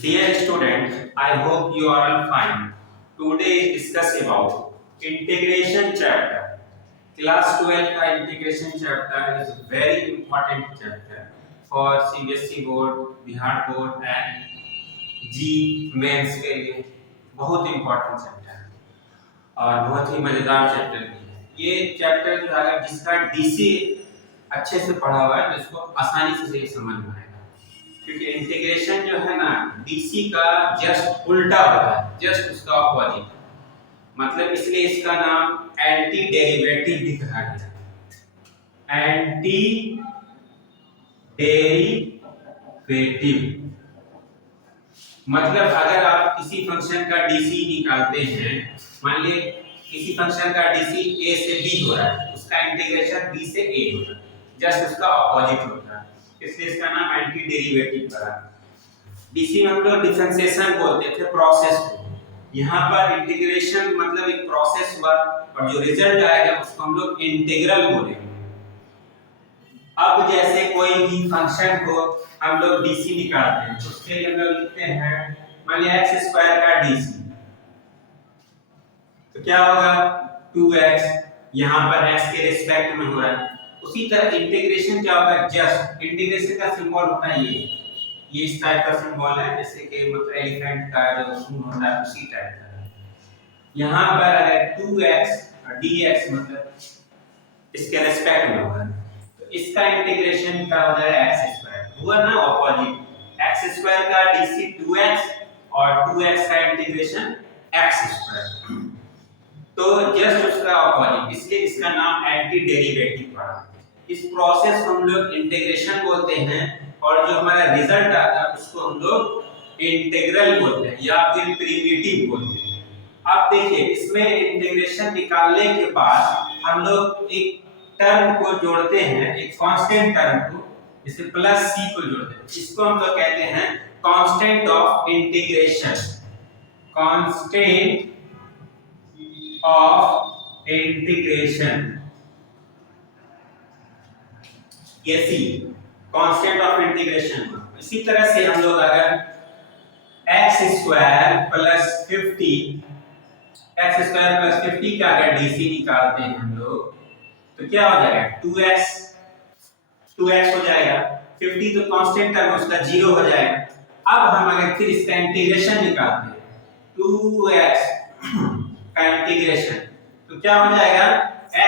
Dear students, I hope you are all fine. Today is discuss about integration chapter. Class 12 का integration chapter is very important chapter for CBSE board, Bihar board and JEE mains के लिए बहुत important chapter है और बहुत ही मजेदार chapter भी है। ये चैप्टर जो है जिसका डीसी अच्छे से पढ़ा हुआ है तो इसको आसानी से समझ में आएगा, क्योंकि इंटीग्रेशन जो है ना डीसी का जस्ट उल्टा होता है, जस्ट उसका अपोजिट, मतलब इसलिए इसका नाम एंटी डेरिवेटिव दिख रहा है। एंटी डेरिवेटिव मतलब अगर आप किसी फंक्शन का डीसी निकालते हैं, मान लीजिए किसी फंक्शन का डीसी a से b हो रहा है, उसका इंटीग्रेशन b से a होगा, जस्ट उसका अपोजिट होता है, इसलिए इसका नाम एंटी डेरिवेटिव पड़ा। डीसी में हम लोग डिफरेंशिएशन बोलते थे, प्रोसेस को। यहाँ पर इंटीग्रेशन मतलब एक प्रोसेस हुआ और जो रिजल्ट आएगा उसको हम लोग इंटीग्रल बोलेंगे। अब जैसे कोई भी फंक्शन को हम लोग डीसी निकालते हैं, उसके लिए हम लोग लिखते हैं मान लिया x स्क्वायर का डीसी, तो क्या होगा 2x, यहाँ पर x के रिस्पेक्ट में हो रहा है। उसी तरह इंटीग्रेशन क्या होगा, जस्ट इंटीग्रेशन का सिंबल होता है ये इस टाइप का सिंबल है, जैसे कि मतलब एलिफेंट का जो सून होता है उसी टाइप का। यहाँ पर अगर 2x और dx मतलब इसके रिस्पेक्ट में होगा, तो इसका इंटीग्रेशन क्या हो जाएगा x स्क्वायर, हुआ ना अपोजिट, x स्क्वायर का dc 2x और 2x का इंटीग्रेशन x स्क्वायर, तो जस्ट उसका अपोजिट, इसलिए इसका नाम एंटी डेरिवेटिव पड़ा। इस प्रोसेस को हम लोग इंटीग्रेशन बोलते हैं और जो हमारा रिजल्ट आता है उसको हम लोग इंटीग्रल बोलते हैं या फिर प्रिमिटिव बोलते हैं। अब देखिए इसमें इंटीग्रेशन निकालने के बाद हम लोग एक टर्म को जोड़ते हैं, एक कांस्टेंट टर्म को, जैसे प्लस सी को जोड़ते हैं, इसको हम लोग कहते हैं constant of integration. Constant of integration, ये सी कांस्टेंट ऑफ इंटीग्रेशन। इसी तरह से हम लोग अगर x स्क्वायर प्लस 50 का अगर डीसी निकालते हैं हम लोग, तो क्या हो जाएगा 2x हो जाएगा, 50 तो कांस्टेंट टर्म उसका 0 हो जाएगा। अब हम अगर फिर इसका इंटीग्रेशन निकालते हैं 2x का इंटीग्रेशन, तो क्या हो जाएगा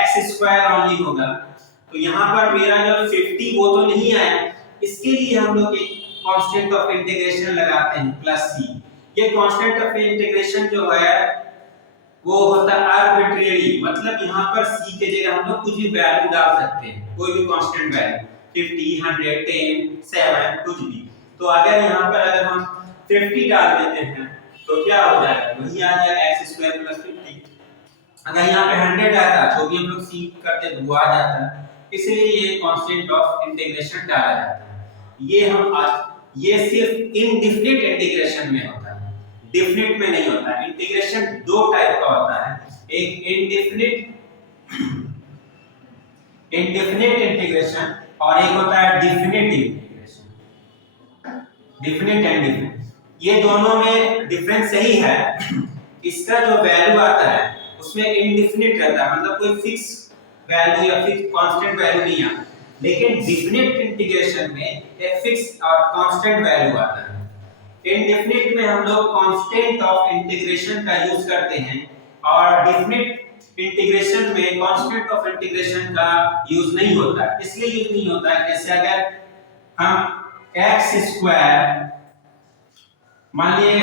x स्क्वायर ओनली होगा। तो यहाँ पर मेरा जो 50 वो तो नहीं आया, इसके लिए हम लोग एक कांस्टेंट ऑफ इंटीग्रेशन लगाते हैं प्लस सी। ये कांस्टेंट ऑफ इंटीग्रेशन जो है वो होता है आर्बिट्रेरी, मतलब यहाँ पर सी के जगह हम लोग कुछ भी वैल्यू डाल सकते हैं, कोई भी कांस्टेंट वैल्यू 50, 100, 10, 7 कुछ भी। तो अगर यहाँ पर अगर हम 50 डाल देते हैं तो क्या हो जाएगा, वही आ जाएगा x स्क्वायर प्लस 50। अगर यहाँ पे 100 आता तो भी हम लोग सी करते तो वो आ जाता, इसलिए ये कांस्टेंट ऑफ इंटीग्रेशन डाला जाता है। ये सिर्फ इनडिफिनिट इंटीग्रेशन में होता है, डिफिनिट में नहीं होता है। इंटीग्रेशन दो टाइप का होता है, एक इनडिफिनिट इंटीग्रेशन और एक होता है definite integration. Definite and definite, ये दोनों में डिफरेंस यही है, इसका जो वैल्यू आता है उसमें इनडिफिनिट रहता है, मतलब कोई फिक्स वैल्यू या फिक्स कांस्टेंट वैल्यू नहीं आता, लेकिन डिफिनिट इंटीग्रेशन में एक फिक्स और कांस्टेंट वैल्यू आता है। इनडिफिनिट में हम लोग कांस्टेंट ऑफ इंटीग्रेशन का यूज करते हैं और डिफिनिट इंटीग्रेशन में कांस्टेंट ऑफ इंटीग्रेशन का यूज नहीं होता है। इसलिए यूज नहीं होता है, जैसे अगर हम x स्क्वायर मान लिए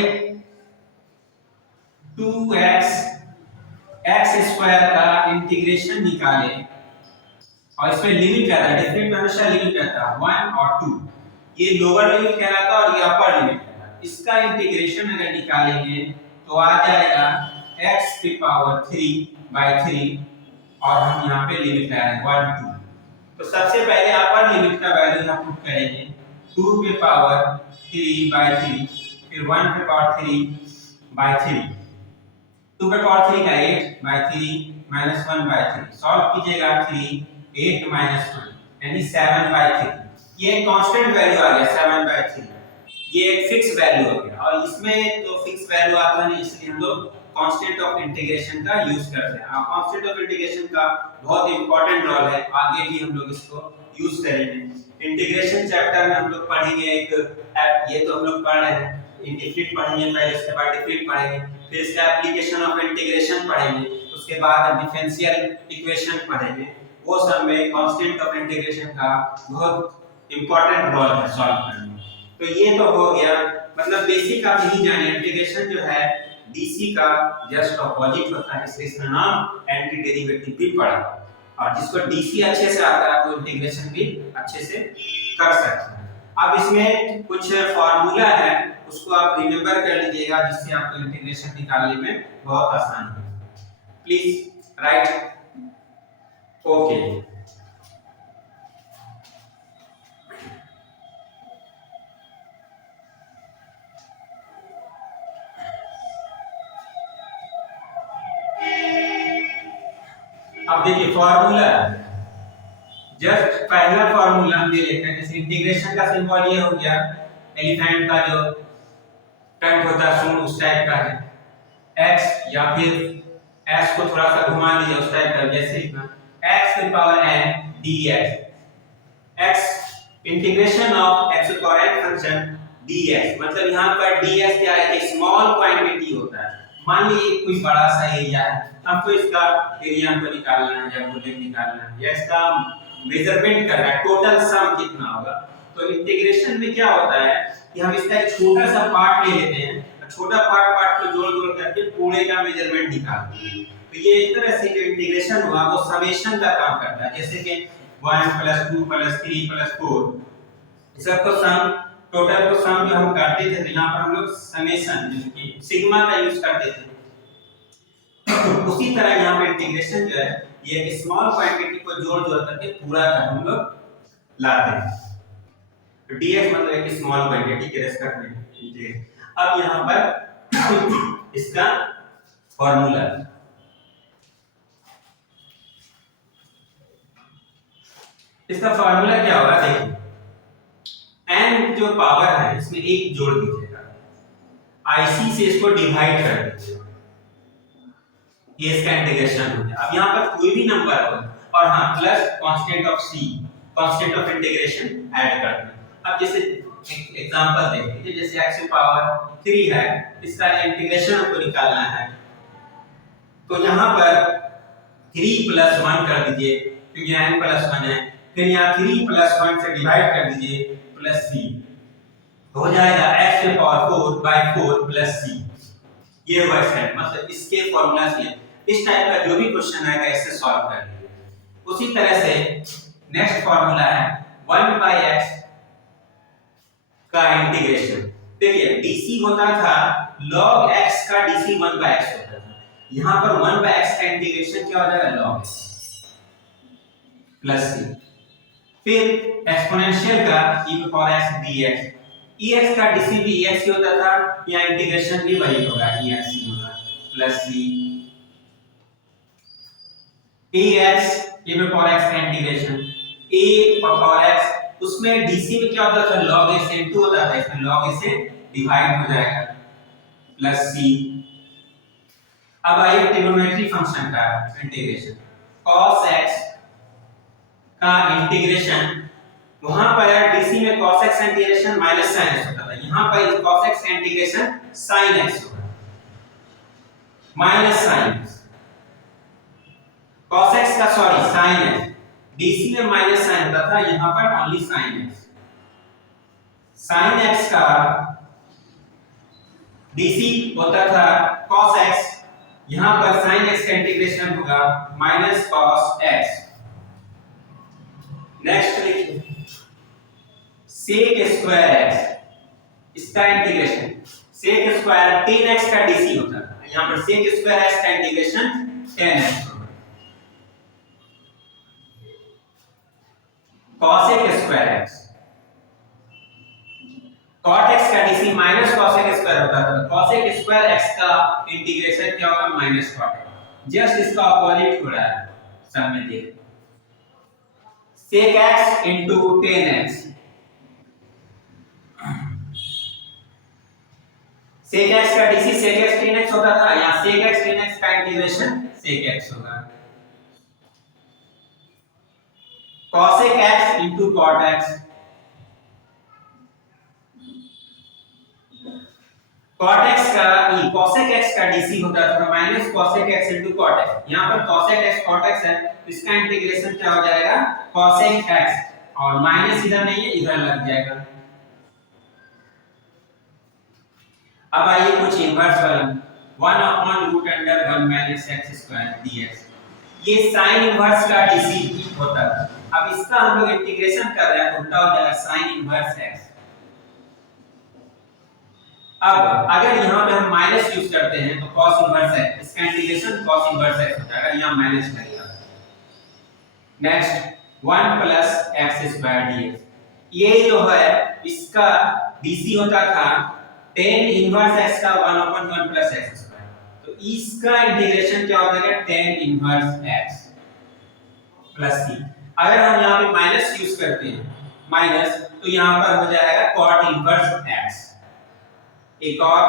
2x x स्क्वायर का इंटीग्रेशन निकाले और इसमें लिमिट रहता है, डिफरेंट में हमेशा लिमिट रहता है 1 और 2, ये लोअर लिमिट कहलाता है और ये अपर लिमिट कहलाता है। इसका इंटीग्रेशन अगर निकालेंगे तो आ जाएगा x की पावर 3/3 और हम यहाँ पे लिमिट लगा रहे हैं 1 2। तो सबसे पहले अपर लिमिट का वैल्यू हम पुट करेंगे 2 की पावर 3/3, फिर 1 की पावर 3/3, 2 की पावर 3 का 8/3 माइनस 1/3, सॉल्व कीजिएगा 3 8 माइनस 1 यानी 7/3, ये कांस्टेंट वैल्यू आ गया 7/3। ये एक फिक्स वैल्यू हो गया और इसमें तो फिक्स वैल्यू आता नहीं, इसलिए हम लोग कांस्टेंट ऑफ इंटीग्रेशन का यूज करते हैं। कांस्टेंट ऑफ इंटीग्रेशन का बहुत इंपॉर्टेंट रोल है, आगे भी हम लोग इसको यूज करेंगे। इंटीग्रेशन चैप्टर में हम लोग पढ़ेंगे एक ये तो हम लोग पढ़ रहे हैं, इंटीग्रेट पढ़ेंगे पहले, उसके बाद डिफरेंट पढ़ेंगे, फिर इसका एप्लीकेशन ऑफ इंटीग्रेशन पढ़ेंगे, उसके बाद डिफरेंशियल इक्वेशन पढ़ेंगे। वो सब में कांस्टेंट ऑफ इंटीग्रेशन का बहुत इंपॉर्टेंट रोल है सॉल्व करने में। तो ये तो हो गया, मतलब बेसिक आप यही जाने, इंटीग्रेशन जो है डीसी का जस्ट अपोजिट होता है, इसलिए इसका नाम एंटी डेरिवेटिव भी पढ़ा। और जिसको डीसी अच्छे से आता है वो इंटीग्रेशन भी अच्छे से कर सकता है। अब इसमें कुछ फार्मूला है, उसको आप रिमेंबर कर लीजिएगा, जिससे आपको इंटीग्रेशन निकालने में बहुत आसानी है। Please right okay. अब देखिए फार्मूला, जस्ट पहला फार्मूला हम ले लेते हैं। जैसे इंटीग्रेशन का सिंबल ये हो गया, एलिफेंट का जो टंग होता है सूंड उस टाइप का है, x या फिर s को थोड़ा सा घुमा दीजिए उस टाइप का, जैसे इतना x की power n dx, x integration of x का n फंक्शन dx, मतलब यहाँ पर dx क्या है, एक स्मॉल क्वांटिटी होता है। मान लीजिए कोई बड़ा सा एरिया है, हमको इसका एरिया को निकालना है या वॉल्यूम निकालना है या इसका मेजरमेंट करना है, टोटल सम कितना होगा। तो इंटीग्रेशन में क्या होता है कि हम इसका एक छोटा सा पार्ट ले लेते हैं, छोटा पार्ट को जोड़ करके पूरे का मेजरमेंट निकालते हैं। तो ये इस तरह से जो इंटीग्रेशन हुआ वो समेशन का काम करता है, जैसे कि 1 + 2 + 3 + 4 सबको सम, टोटल को सम जो हम करते थे, तो यहाँ पर हम लोग समेशन जो कि सिग्मा का यूज करते थे। उसी तरह यहाँ पे इंटीग्रेशन जो है ये एक स्मॉल क्वांटिटी को जोड़ करके पूरा का हम लोग लाते हैं। तो dx मतलब एक स्मॉल क्वांटिटी के रेस्पेक्ट में। अब यहाँ पर इसका फॉर्मूला, इसका फॉर्मूला क्या होगा, देखिए n जो पावर है इसमें एक जोड़ दीजिएगा, IC से इसको डिवाइड कर दीजिएगा, ये इसका इंटीग्रेशन हो गया। अब यहाँ पर कोई भी नंबर हो और हाँ plus constant of c, constant of integration add कर दें। अब जैसे एग्जांपल देख लीजिए, जैसे x की पावर 3 है, इसका इंटीग्रेशन हमको निकालना है, तो यहाँ पर 3 + 1 कर दीजिए क्योंकि n + 1 है, फिर यहाँ 3 + 1 से डिवाइड कर दीजिए +c, हो जाएगा x की पावर 4/4 + c। ये हुआ इसका मतलब इसके फॉर्मूला से इस टाइप का जो भी क्वेश्चन आएगा इससे सॉल्व कर लीजिए। उसी तरह से नेक्स्ट फॉर्मूला है 1/x का इंटीग्रेशन। देखिए dc होता था log x का dc 1/x होता था, यहाँ पर 1/x का इंटीग्रेशन क्या हो जाएगा, log x + c, फिर एक्सपोनेंशियल का e⁻x dx, ex का dc भी ex ही होता था, यहाँ इंटीग्रेशन भी वही होगा, ex ही होगा + c, ax e⁻x का इंटीग्रेशन a⁻x, उसमें dc में क्या होता था, log a से into होता था, इसमें log a से डिवाइड हो जाएगा +c। अब आइए ट्रिग्नोमेट्री फंक्शन का इंटीग्रेशन, cos x का इंटीग्रेशन, वहां पर डीसी में cos x integration -sin x होता था, यहां पर cos x का इंटीग्रेशन sin x होगा, -sin x, cos x का सॉरी sin x, डीसी में -sin होता था, यहां पर only sin x, sin x का डीसी होता था cos x, यहां पर sin x का इंटीग्रेशन होगा -cos x। नेक्स्ट लिखिए sec² x, इसका इंटीग्रेशन sec² 10x का डीसी होता है, यहां पर sec² x का इंटीग्रेशन 10x होगा। cosec² x, cot x का डीसी -cosec² होता था, cosec² x का इंटीग्रेशन क्या होगा, -cot x, जस्ट इसका अपोजिट हो रहा है सब में देख, sec x * 10x, sec x का dc sec x tan x होता था, यहाँ sec x tan x का इंटीग्रेशन sec x होगा। cosec x into cot x, cot x का cosec x का dc होता था minus cosec x into cot x। यहाँ पर cosec x cot x है, इसका इंटीग्रेशन क्या हो जाएगा cosec x, और माइनस इधर नहीं है, इधर लग जाएगा। अब आइए कुछ इनवर्स वाला 1 upon root under 1 minus x square dx, ये साइन इनवर्स का dc होता है। अब इसका हम लोग इंटीग्रेशन कर रहे हैं तो उल्टा हो जाएगा साइन इनवर्स x। अब अगर यहाँ पे हम माइनस यूज करते हैं तो cos इनवर्स x, इसका इंटीग्रेशन cos इनवर्स x होता है, यहाँ माइनस लगेगा। Next 1 plus x square dx, ये जो है इसका dc होता था tan इनवर्स x का 1 upon 1 प्लस x स्क्वायर, तो इसका इंटीग्रेशन क्या हो जाएगा tan inverse x plus c। अगर हम यहाँ पे माइनस यूज करते हैं माइनस, तो यहाँ पर हो जाएगा cot इनवर्स x। एक और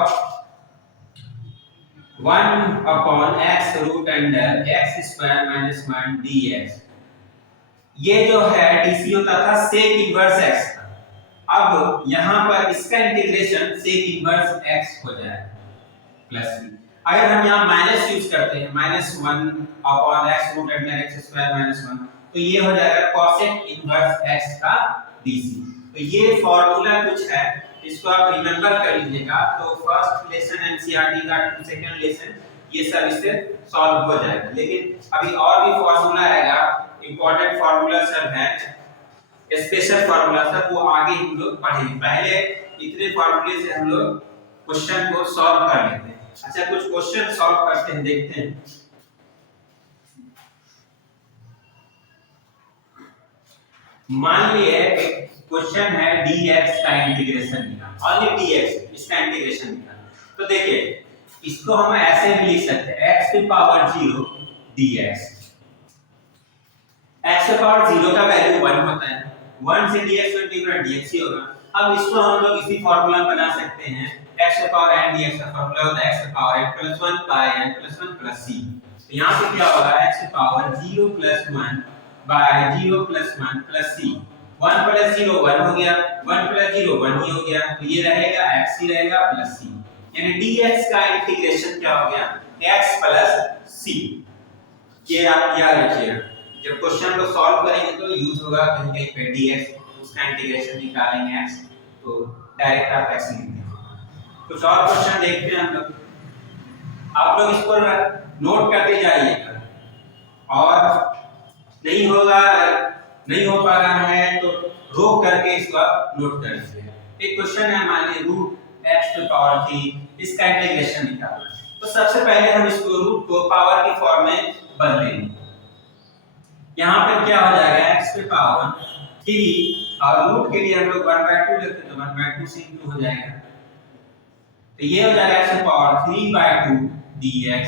1 upon x root under x square minus 1 dx, ये जो है dc होता था sec इनवर्स x का, अब यहाँ पर इसका इंटीग्रेशन sec इनवर्स x हो जाएगा प्लस c। अगर हम यहाँ माइनस यूज करते हैं minus 1 upon x root under x square minus 1, तो ये हो जाएगा cosec इनवर्स x का dc। तो ये फार्मूला कुछ है, इसको आप रिमेंबर कर लीजिएगा, तो फर्स्ट लेसन एनसीईआरटी का सेकंड लेसन ये सब इससे सॉल्व हो जाएगा। लेकिन अभी और भी फार्मूला रहेगा, इंपॉर्टेंट फार्मूला सब है, स्पेशल फार्मूला सब, वो आगे हम लोग पढ़ेंगे। पहले इतने फार्मूले से हम लोग क्वेश्चन को सॉल्व कर लेते हैं। अच्छा, कुछ क्वेश्चन सॉल्व करते हैं, देखते हैं। मान लिए क्वेश्चन है dx का इंटीग्रेशन निकालना, ओनली dx इसका इंटीग्रेशन निकालना। तो देखिए इसको हम ऐसे भी लिख सकते हैं x की पावर 0 dx, x की पावर 0 का वैल्यू 1 होता है, 1 से dx तो इंटीग्रल dx ही होगा। अब इसको हम लोग इसी फार्मूला बना सकते हैं, x की पावर n dx का फार्मूला होता है x की power n + 1 by n + 1 + c। तो यहां से क्या होगा x की पावर 0 + 1 by 0 + 1 + c, 1 + 0 1 हो गया, 1 + 0 1 ही हो गया, तो ये रहेगा x ही रहेगा प्लस c, यानी dx का इंटीग्रेशन क्या हो गया x + c। ये आप याद रखिएगा, जब क्वेश्चन को सॉल्व करेंगे तो यूज होगा कहीं कहीं पे dx, उसका इंटीग्रेशन निकालेंगे x, तो डायरेक्ट आप x लिख देंगे। कुछ और क्वेश्चन देखते हैं हम लोग, आप लोग इसको नोट करते जाइएगा, और नहीं हो पा रहा है तो रोक करके इसको नोट कर लीजिए। एक क्वेश्चन है, मान लीजिए रूट x की पावर 3, इसका इंटीग्रेशन निकालना है। तो सबसे पहले हम इसको रूट को पावर की फॉर्म में बदलेंगे। यहाँ पे क्या हो जाएगा x की पावर 3, और रूट के लिए हम लोग 1/2 लेते हैं तो 1/2 से इंटू हो जाएगा, तो ये हो जाएगा x की पावर 3/2 dx।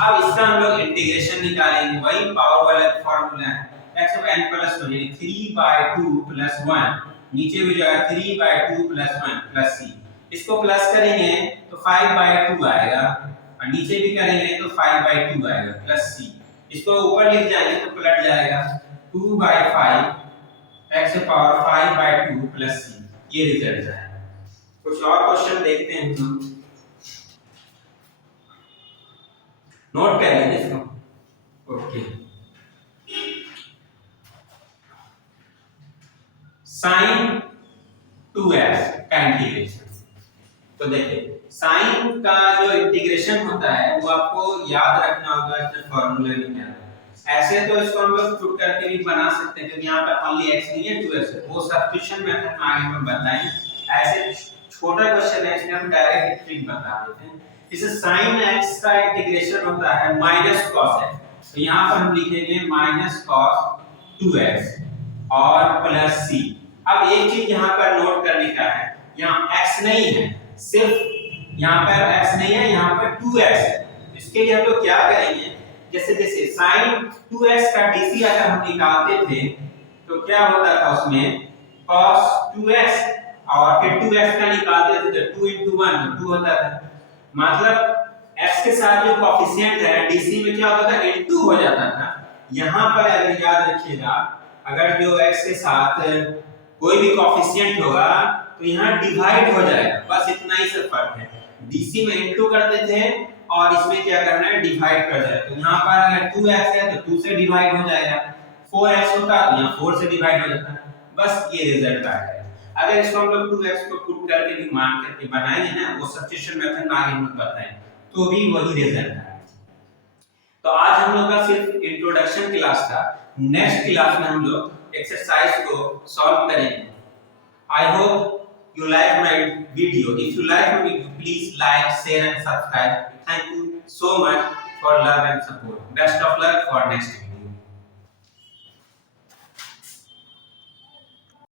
अब इसका हम लोग इंटीग्रेशन निकालेंगे, वही पावर वाला फार्मूला है, x पर n + 1 यानी 3/2 + 1, नीचे भी जाएगा 3/2 + 1 + c। इसको प्लस करेंगे तो 5/2 आएगा, और नीचे भी करेंगे तो 5/2 आएगा प्लस c। इसको ऊपर लिख जाएंगे तो पलट जाएगा 2/5 x की पावर 5/2 + c, ये रिजल्ट आएगा। कुछ और क्वेश्चन देखते हैं हम, नोट कर लीजिए इसको। ओके, sin 2x का इंटीग्रेशन। तो देखिए sin का जो इंटीग्रेशन होता है वो आपको याद रखना होगा, इसमें फार्मूला नहीं है। ऐसे तो इसको हम लोग पुट करके भी बना सकते हैं, क्योंकि यहाँ पर ओनली x नहीं है 2x है, वो सब्स्टिट्यूशन मेथड में आगे हम बताएंगे। ऐसे छोटा क्वेश्चन है इसलिए हम डायरेक्ट ट्रिक बता देते हैं। इसे sin x का इंटीग्रेशन होता है माइनस cos x, तो यहाँ पर हम लिखेंगे माइनस cos 2x और प्लस c। अब एक चीज यहाँ पर नोट करने का है, यहाँ x नहीं है, सिर्फ यहाँ पर x नहीं है, यहाँ पर 2x है। इसके लिए हम लोग क्या करेंगे, जैसे जैसे sin 2x का dc अगर हम निकालते थे तो क्या होता था उसमें cos 2x और फिर 2x का निकालते थे तो 2 into 1 तो 2 होता था। मतलब x के साथ जो कोएफिशिएंट है डीसी में क्या होता था into हो जाता था। यहाँ पर अगर याद रखिएगा अगर जो x के साथ कोई भी कोएफिशिएंट होगा तो यहाँ डिवाइड हो जाएगा, बस इतना ही सब फर्क है। डीसी में into करते थे और इसमें क्या करना है डिवाइड कर जाए। तो यहाँ पर अगर 2x है तो 2 से डिवाइड हो जाएगा, 4x होता तो यहाँ 4 से डिवाइड हो जाता। बस ये रिजल्ट आएगा। अगर इसको हम लोग 2x को पुट करके भी मान करके बनाएंगे ना, वो सब्स्टिट्यूशन मेथड में आगे हम लोग बताएंगे तो भी वही रिजल्ट आएगा। तो आज हम लोग का सिर्फ इंट्रोडक्शन क्लास था। नेक्स्ट क्लास में हम लोग एक्सरसाइज को सॉल्व करेंगे। I hope you like my video. If you like my video, please like, share and subscribe. Thank you so much for love and support. Best of luck for next video.